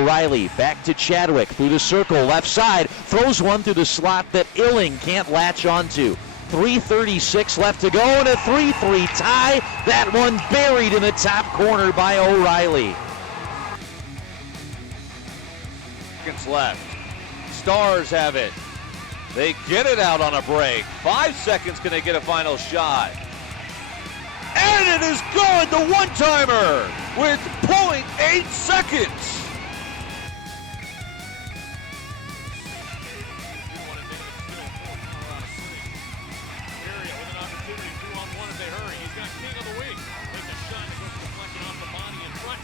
O'Reilly back to Chadwick through the circle, left side, throws one through the slot that Illing can't latch onto. 3:36 left to go, and a 3-3 tie. That one buried in the top corner by O'Reilly. Seconds left. Stars have it. They get it out on a break. 5 seconds, can they get a final shot? And it is good, the one-timer with 0.8 seconds.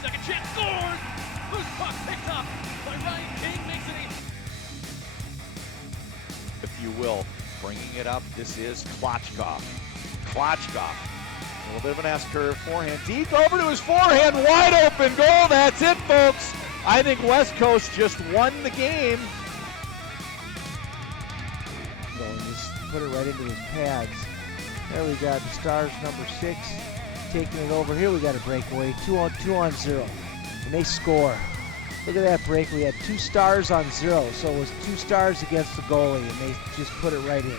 Second chance, scores! Loose puck picked up by Ryan King, makes it If you will, bringing it up, this is Kolkov. A little bit of an S-curve forehand. Deke over to his forehand, wide open goal. That's it, folks. I think West Coast just won the game. And just put it right into his pads. There we got the Stars number 6 taking it over. Here we got a breakaway, 2 on 0, and they score. Look at that break. We had 2 Stars on 0, so it was 2 Stars against the goalie, and they just put it right in.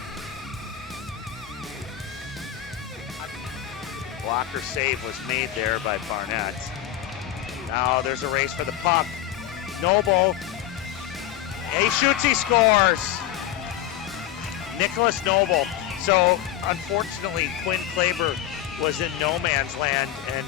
Blocker save was made there by Barnett. Now there's a race for the puck. Noble, he shoots, he scores. Nicholas Noble. So unfortunately, Quinn Kleber was in no man's land, and